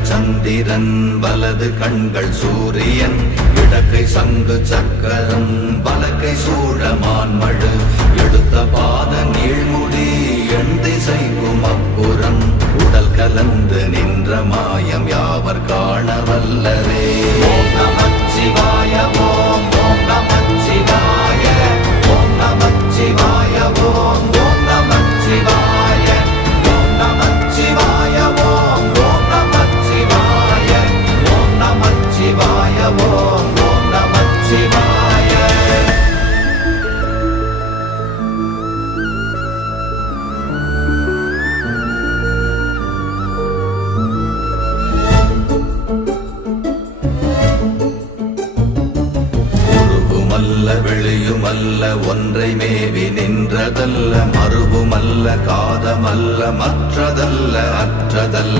இடங்கள் சந்திரன் வலது கண்கள் சூரியன் இடக்கை சங்கு சக்கரம் வலக்கை சூழமான்மழு எடுத்த பாத நீழ்முடி எண் திசைக்கும் அப்புறம் உடல் கலந்து நின்ற மாயம் யாவர் காண வல்லரே. ஓம் நமச்சிவாய ஓம் ஓம் நமச்சிவாய ஓம் நமச்சிவாய ஓம் ஓம் நமச்சிவாய ஓம் நமச்சிவாய ஓம் ஓம் நமச்சிவாய ஓம் நமச்சிவாய ஓம் ஓம் நமச்சிவாய. வெளியுமல்ல ஒன்றை மேவி நின்றதல்ல மறுவுமல்ல காதமல்ல மற்றதல்ல அற்றதல்ல